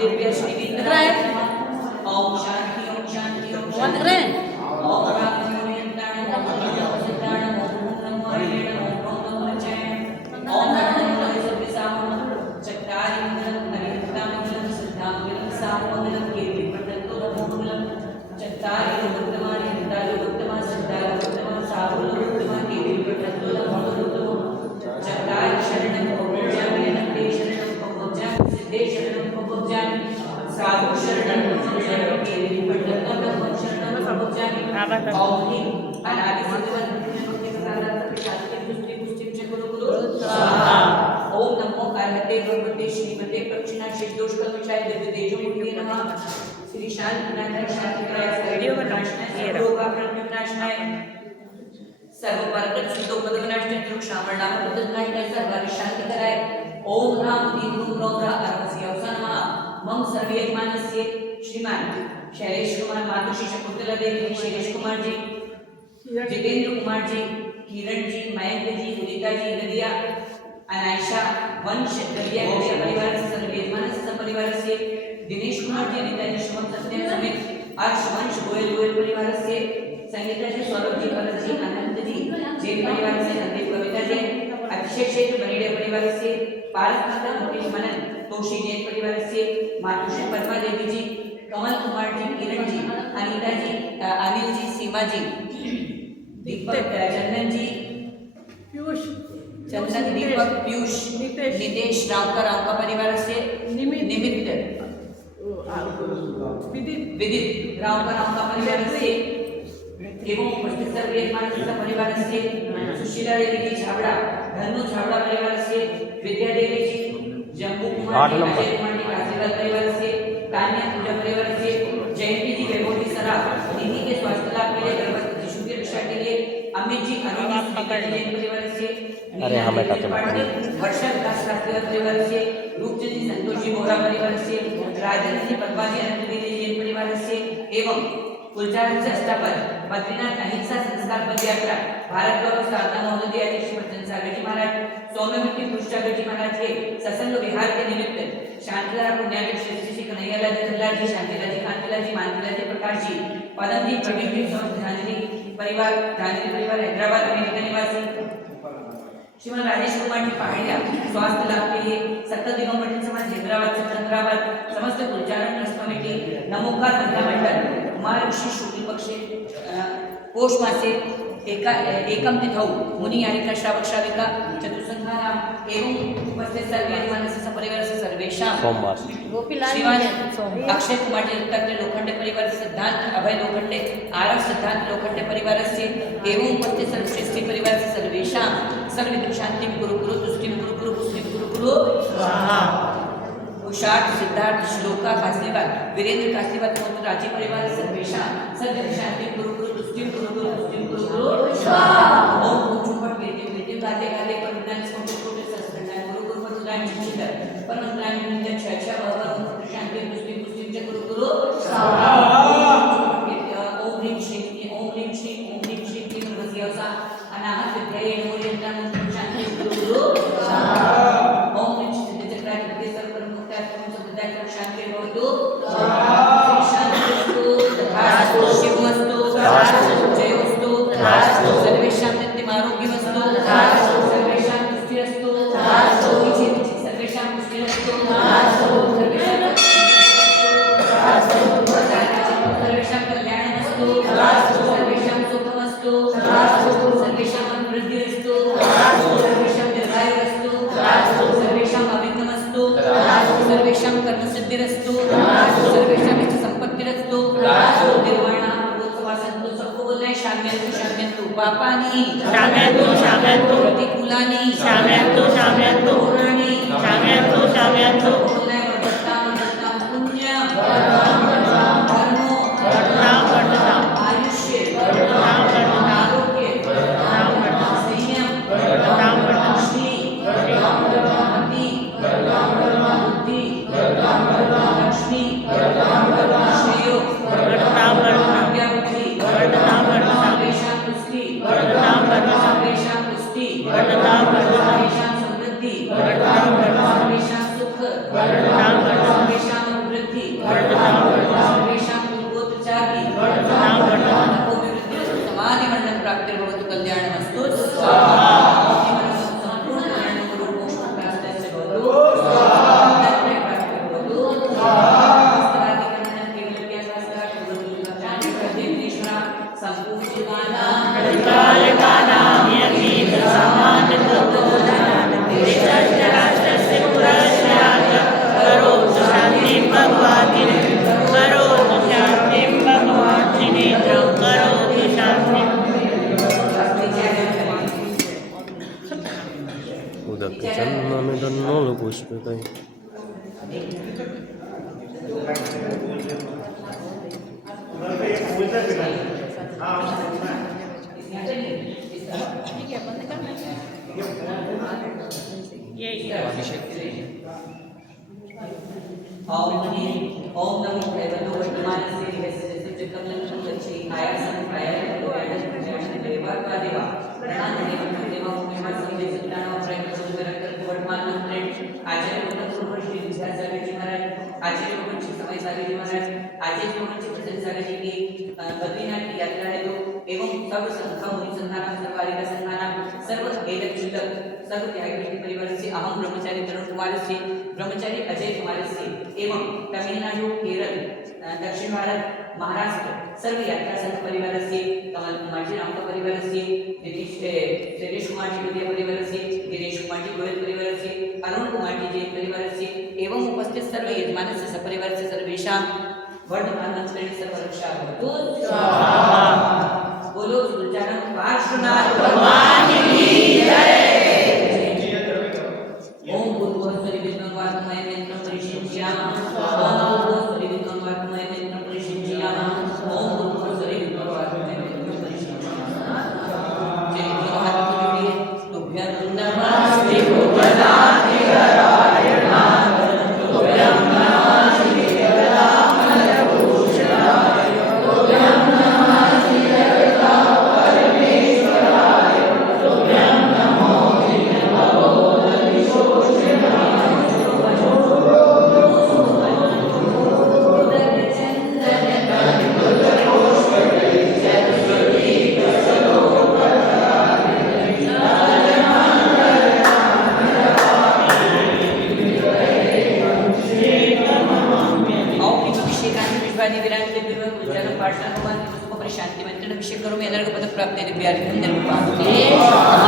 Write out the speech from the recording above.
दिव्य श्रीविंद्राय ओम शांति ओम शांति ओम शांति ओम रामनियंत्रण ओम सिद्धाण ओम नमो हरिण ओम नमो जय ओम नमो सर्वसाम चक्रारि मंगलम हरिहरता मंगलम सिद्धां मंगलम साम मंगलम केवि प्रदत्तो नमो मंगलम चक्रारि उत्तमा हरिहरता उत्तमा सिद्धा उत्तमा साम उत्तमा केवि प्रदत्तो नमो मंगलम चक्रारि शरणं पवोज्यामि नंदे शरणं पवोज्यामि सिद्धे शरणं पवोज्यामि साधु शरणं पवोज्यामि केवि प्रदत्तो नमो शरणं पवोज्यामि ओम ह्रीं अनादि सिद्धवन्ति मुक्ति प्रसादात् शास्त्रे पुष्टि पुष्टि च गुरु गुरु स्वाहा ओम नमो पार्वते भगवते श्रीमते प्रक्षिणा शिवदोषकल विषय दिव्य तेजोमूर्ति नमः श्री शांतिनाथाय शांतिकराय वीडियो बनाशनाय रोगा प्रत्युनाशनाय सर्व परकट सुतोपद विनाशनाय दुख शामळनाम प्रतनाशनाय सर्वारि शांतिकराय ओम नाम दीन रूम अरवसी अवसानमा मम सर्वे यजमानस्य श्रीमान शैलेश कुमार मातुश्री शकुंतला देवी शैलेश कुमार जी जितेंद्र कुमार जी किरण जी मयंक जी उदिता जी नदिया अनायशा वंश गलिया गलिया परिवार से सर्वे यजमानस्य परिवार से दिनेश कुमार जी रीता जी शुभम सत्य समेत अर्श वंश गोयल गोयल परिवार से संगीता जी सौरभ जी भरत जी अनंत जी जैन परिवार से नंदीप कविता जी अभिषेक शेख बनेड़े परिवार से पारस माता मुकेश मनन तोशी जैन परिवार से मातुश्री पद्मा देवी जी कमल कुमार जी किरण जी अनीता जी अनिल जी सीमा जी दीपक चंदन जी पीयूष चंदन दीपक पीयूष नितेश रावका परिवार से निमित्त विदित रावका परिवार से एवं उपस्थित सर्वे मानसिक परिवार से सुशीला देवी जी छाबड़ा धनु छाबड़ा परिवार से विद्या देवी जी जम्मू कुमार जी अजय कुमार जी काशीवाल परिवार से तान्या पूजा परिवार से जयंती जी वैभव जी सराफ निधि के स्वास्थ्य लाभ के लिए गर्भवती शिशु की रक्षा के लिए अमित जी अनुराग पकड़ जैन परिवार से अरे हमें वर्षा विकास शास्त्री परिवार से रूपचंद जी संतोष जी बोरा परिवार से राजन जी पद्मा जी अनंत देवी जैन परिवार से एवं कुलचारण संस्थापक बद्रीनाथ अहिंसा संस्कार पद यात्रा भारत गौरव साधना महोदय अध्यक्ष प्रसन्न सागर जी महाराज सौम्यमूर्ति पुष्टागर जी महाराज के सत्संग विहार के निमित्त शांतिलाल पुण्याधीश श्री श्री कन्हैयालाल जी धनलाल जी शांतिलाल जी कांतिलाल जी मानतीलाल जी प्रकाश जी पदम जी प्रवीण जी ध्यानजी परिवार हैदराबाद अमेरिका निवासी श्रीमान राजेश कुमार जी पहाड़िया स्वास्थ्य लाभ के लिए 70 दिनों पठन समाज हैदराबाद सिकंदराबाद समस्त गुलचारण ट्रस्ट कमेटी नमोकार महिला मंडल कुमार ऋषि शुक्ल पक्ष पोष मासे एकम तिथौ मुनि यारिका श्रावक श्राविका चतुसंघानाम एवं उपस्थित सर्वे मानस परिवार से सर्वेशा श्रीमान अक्षय कुमार जी दत्तात्रय लोखंडे परिवार सिद्धांत अभय लोखंडे आरव सिद्धांत लोखंडे परिवार से एवं उपस्थित सर्वश्रेष्ठी परिवार से सर्वेशा सर्व शांति गुरु गुरु तुष्टि गुरु गुरु पुष्टि गुरु गुरु स्वाहा उषाद सिद्धार्थ श्लोका कास्तीवाल वीरेंद्र कास्तीवाल तथा राजी परिवार सर्वेशा सर्व शांति गुरु गुरु तुष्टि गुरु गुरु पुष्टि गुरु गुरु स्वाहा ओम गुरुपट वेद्य गाते गाते परमज्ञान संपूर्ण सत्संग गुरु गुरु परमज्ञान चिंतन परमज्ञान नित्य छाया भगवान शांति पुष्टि पुष्टि गुरु गुरु स्वाहा ओम ह्रीं श्रीं ओम ह्रीं श्रीं ओम ह्रीं श्रीं तीन वसियसा अनाहत विद्याये नमोयंतन शांति गुरु गुरु स्वाहा ओम ह्रीं श्रीं चक्राय विद्ये सर्व मुक्ताय समुदाय शांति भवतु स्वाहा शांतिस्तु तथास्तु शिवमस्तु तथास्तु जयोस्तु तथास्तु सर्वेषां नित्यम् आरोग्यमस्तु तथास्तु सर्वेषां पुष्टिरस्तु तथास्तु सर्वेषां पुष्टिरस्तु तथास्तु सर्वेषां कल्याणमस्तु तथास्तु सर्वेषां सुखमस्तु तथास्तु सर्वेषां वृद्धिरस्तु तथास्तु सर्वेषां दीर्घायुरस्तु तथास्तु सर्वेषां अविघ्नमस्तु तथास्तु सर्वेषां कर्मसिद्धिरस्तु तथास्तु सर्वेषां इष्टसम्पत्तिरस्तु तथास्तु निर्वाणः भगवत्सवासन्तु सबको बोलना है शाम्यन्तु पापानि शाम्यन्तु प्रतिकूलानि शाम्यन्तु पूर्णानि शाम्यन्तु बोलना है वर्धतां पुण्यं धर्मो आयुष्य आरोग्य संयम श्री मति बुद्धि लक्ष्मी श्रेयो सर्वेषां पुष्टि सर्वेषां मौनी ओम नमो भगवते वर्तमानस्य दिवस्य सुचक्रलं संगच्छे आयासं प्रायाय लोयाय देवा का देवा प्रणाम देवा महिमा संदेश सुदाना प्रयत्न सुंदर वर्तमान मंत्रे आचार्य भगवान श्री विद्यासागरजी महाराज आचार्य भगवान श्री समय सागरजी महाराज आचार्य भगवान श्री प्रसन्न सागरजी की बद्रीनाथ की यात्रा है तो एवं सब संघ मुनि संघाना सर्वारिका संघाना सर्व वेदक चिंतक सर्व त्यागी परिवार से अहम ब्रह्मचारी तरुण कुमार से ब्रह्मचारी अजय कुमार से एवं तमिलनाडु केरल दक्षिण भारत महाराष्ट्र सर्व यात्रा संघ परिवार से कमल कुमार जी राम परिवार से दिनेश कुमार जी विद्या परिवार से दिनेश कुमार जी गोयल परिवार से अरुण कुमार जी जैन परिवार से एवं उपस्थित सर्व यजमान से सपरिवार से सर्वेषां वर्धमान मंत्रेण सर्व रक्षा भवतु बोलो सुलचानंद पार्श्वनाथ भगवान की जय। ओम भूर्भुवस्सुः विद्वान्वात्मय मंत्रं परिशिष्यामः ओम भूर्भुवस्सुः विद्वान्वात्मय मंत्रं परिशिष्यामः ओम भूर्भुवस्सुः विद्वान्वात्मय मंत्रं परिशिष्यामः। जय महात्मने तुभ्यं नमस्ते भुवनानि नारायणाय तुभ्यं नमः श्री जगन्नाथ भूषणाय तुभ्यं नमः श्री जगन्नाथ परमेश्वराय तुभ्यं नमो शांति मंत्रण अभिषेक करो मैं अलग पद प्राप्त दिव्यार्थ